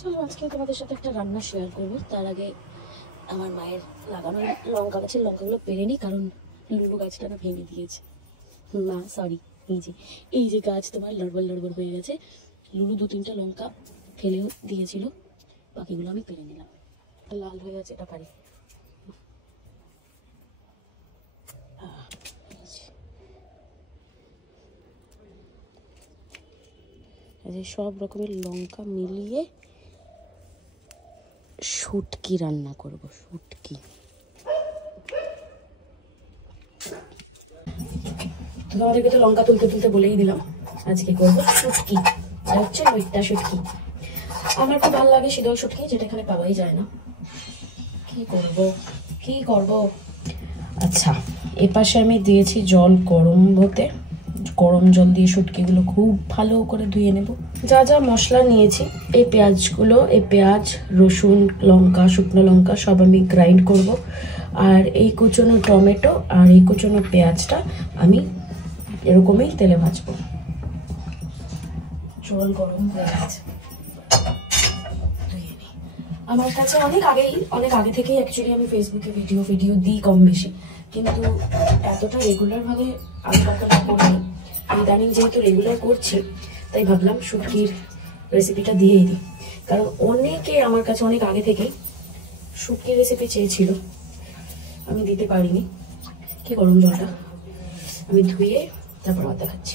চলো আজকে তোমাদের সাথে একটা রান্না শেয়ার করবো। তার আগে আমার মায়ের লাগানো লঙ্কা গাছের লঙ্কাগুলো পেরে নিই, কারণ লুলু গাছটা না ভেঙে দিয়েছে। না সরি, এই যে গাছ তোমার লড়বড় হয়ে গেছে। লুলু 2-3টা লঙ্কা ফেলেও দিয়েছিল, বাকিগুলো আমি পেরে নিলাম। লাল হয়ে গেছে, এটা পারি। সব রকমের লঙ্কা মিলিয়ে শুটকি রান্না করব। শুটকি তোমাদেরকে তো লঙ্কা তুলতে বলেই দিলাম, আজকে করবো শুটকি। এটা হচ্ছে লইট্টা শুটকি। আমার খুব ভালো লাগে শীতল শুটকি, যেটা এখানে পাওয়াই যায় না। কি করব। আচ্ছা, এপাশে আমি দিয়েছি জল গরম হতে। গরম জল দিয়ে শুটকিগুলো খুব ভালো করে ধুয়ে নেব। যা যা মশলা নিয়েছি, এই পেঁয়াজগুলো, এই পেঁয়াজ, রসুন, লঙ্কা, শুকনো লঙ্কা সব আমি গ্রাইন্ড করব। আর এই কুচনো টমেটো আর এই কুচনো পেঁয়াজটা আমি এরকমই তেলে ভাজবো। জল গরম হয়ে গেছে, আমার কাছে অনেক আগে থেকেই অ্যাকচুয়ালি আমি ফেসবুকে ভিডিও দিই কম বেশি, কিন্তু এতটা রেগুলার ভাবে আমি কখনো করিনি। ইদানিং যেহেতু রেগুলার করছি, তাই ভাবলাম শুটকির রেসিপিটা দিয়েই দিই। কারণ অনেকে আমার কাছে অনেক আগে থেকেই শুটকির রেসিপি চেয়েছিল, আমি দিতে পারিনি। কি গরম জলটা, আমি ধুয়ে তারপর আবার দেখাচ্ছি।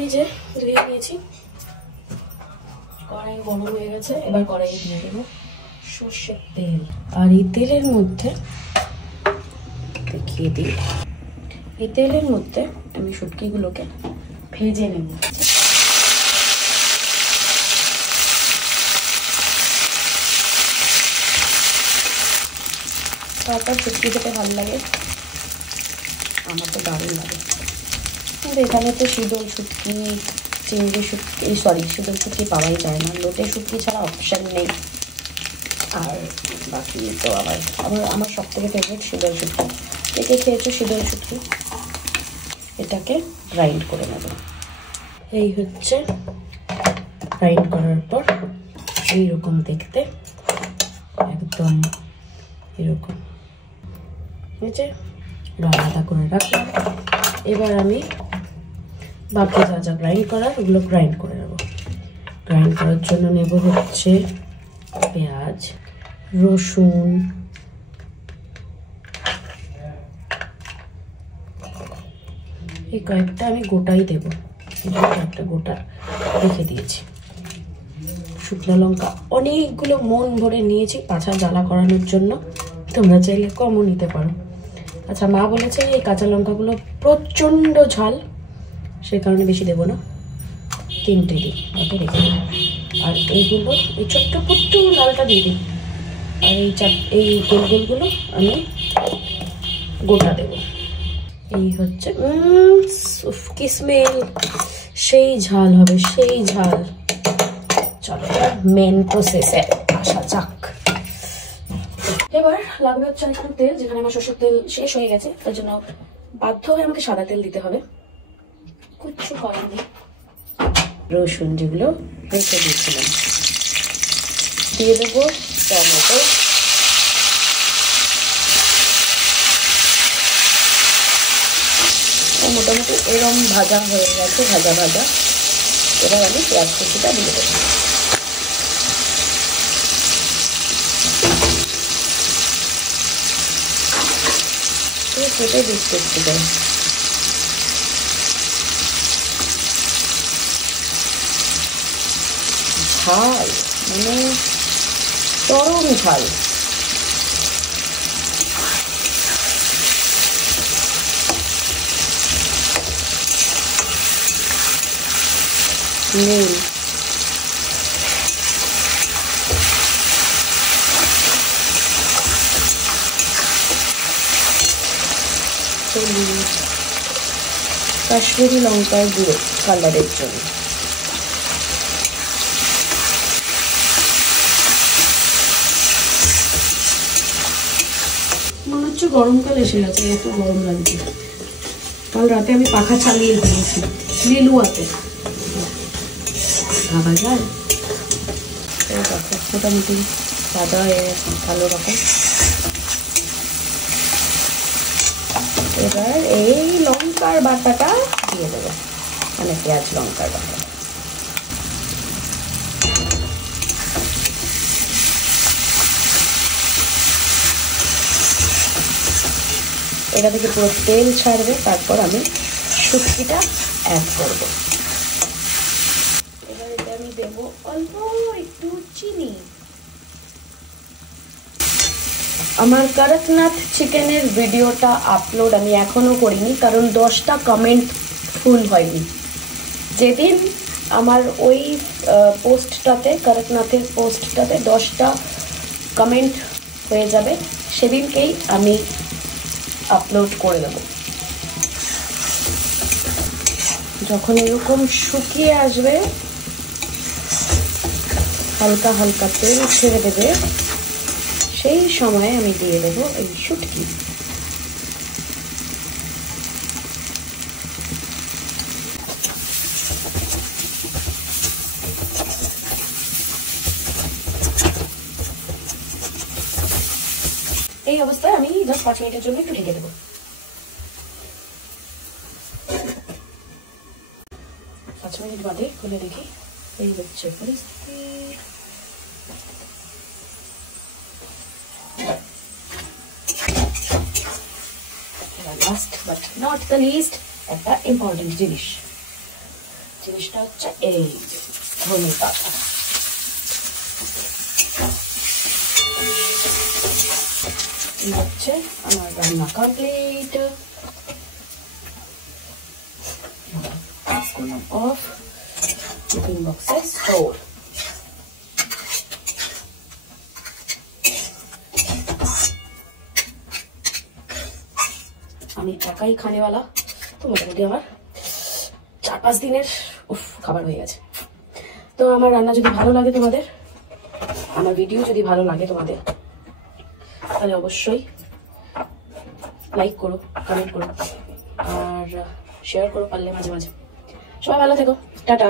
এই যে ধুয়ে নিয়েছি, কড়াই গরম হয়ে গেছে। এবার কড়াইয়ে দিয়ে দেবো সর্ষের তেল। আর এই তেলের মধ্যে দেখিয়ে দিই, এই তেলের মধ্যে আমি শুটকিগুলোকে ভেজে নেব। তারপর শুটকি খেতে ভালো লাগে, আমার তো দারুণ লাগে। কিন্তু এখানে তো শীতল শুটকি, চিংড়ি শুটকি, শীতল শুটকি পাওয়াই যায় না। লোটে শুটকি ছাড়া অপশান নেই। আর বাকি তো আমার সব থেকে ফেভারিট শীতল শুটকি। একে খেয়েছো শীতল শুটকি? এটাকে গ্রাইন্ড করে নেব। এই হচ্ছে গ্রাইন্ড করার পর এইরকম দেখতে, একদম এরকম হয়েছে। আলাদা করে রাখলাম। এবার আমি বাকি যা গ্রাইন্ড করার ওগুলো গ্রাইন্ড করে নেব। গ্রাইন্ড করার জন্য নেব হচ্ছে পেঁয়াজ, রসুন, এই কয়েকটা আমি গোটাই দেবো, একটা গোটা রেখে দিয়েছি। শুকনো লঙ্কা অনেকগুলো মন ভরে নিয়েছি পাছা জ্বালা করানোর জন্য, তোমরা চাইলে কমও নিতে পারো। আচ্ছা, মা বলেছে এই কাঁচা লঙ্কাগুলো প্রচণ্ড ঝাল, সেই কারণে বেশি দেবো না, 3টে দিই, ওকে রেখে দিই। আর এইগুলো, এই ছোট্ট পুট্টু লালটা দিয়ে দিই। আর এই গোলগুলো আমি গোটা দেবো। এই হচ্ছে কি স্মেল, সেই ঝাল হবে, সেই ঝাল। চলো মেন প্রসেসে আসা যাক। এবার লাগবে হচ্ছে একটু তেল, যেখানে আমার সরষের তেল শেষ হয়ে গেছে, তার জন্য বাধ্য হয়ে আমাকে সাদা তেল দিতে হবে। কিচ্ছু করার নেই। রসুন যেগুলো রেখে দিয়েছিলাম দিয়ে দেবো, টমেটো, মোটামুটি এরম ভাজা হয়ে গেছে, ভাজা। এবার আমি পেঁয়াজ কুচিটা দিয়ে দেবো। কেটে দিচ্ছি একটু করে। ঝাল মানে চরম ঝাল। নেই কাশ্মীরি লঙ্কার গুঁড়ো কালারের জন্য। মনে হচ্ছে গরমকাল এসে গেছে, এত গরম লাগছে। কাল রাতে আমি পাখা চালিয়ে দিয়েছি, লিলুয়াতে ভাবা যায়। এই দেখো মোটামুটি সাদা হয়ে গেছে ভালো রকম। এবার এই লঙ্কার বাটাটা দিয়ে দেবো, মানে পেঁয়াজ লঙ্কার বাটা। এটা থেকে পুরো তেল ছাড়বে, তারপর আমি শুটকিটা অ্যাড করব। এবার এটা আমি দেবো অল্প একটু চিনি। আমার করকনাথ চিকেনের ভিডিওটা আপলোড আমি এখনো করিনি, কারণ 10টা কমেন্ট ফুল হয়নি। যেদিন আমার ওই পোস্টটাতে, করকনাথের পোস্টটাতে 10টা কমেন্ট হয়ে যাবে, সেদিনকেই আমি আপলোড করে দেব। যখন এরকম শুকিয়ে আসবে, হালকা হালকা তেল ছেড়ে দেবে, সেই সময় আমি দিয়ে দেবো এই শুটকি। এই অবস্থায় আমি জাস্ট 5 মিনিটের জন্য একটু ঢেকে দেবো। 5 মিনিট বাদে খুলে দেখি এই হচ্ছে পরিস্থিতি। Last but not the least একটা ইম্পর্টেন্ট জিনিসটা হচ্ছে এই ধনে পাতা। এই হচ্ছে আমার রান্না কমপ্লিট। করলাম অফ, টিফিন বক্সে স্টোর। আমি একাই খানেওয়ালা, তো মোটামুটি আমার 4-5 দিনের খাবার হয়ে গেছে। তো আমার রান্না যদি ভালো লাগে তোমাদের, আমার ভিডিও যদি ভালো লাগে তোমাদের, তাহলে অবশ্যই লাইক করো, কমেন্ট করো আর শেয়ার করো পারলে মাঝে মাঝে। সবাই ভালো থেকো, টাটা।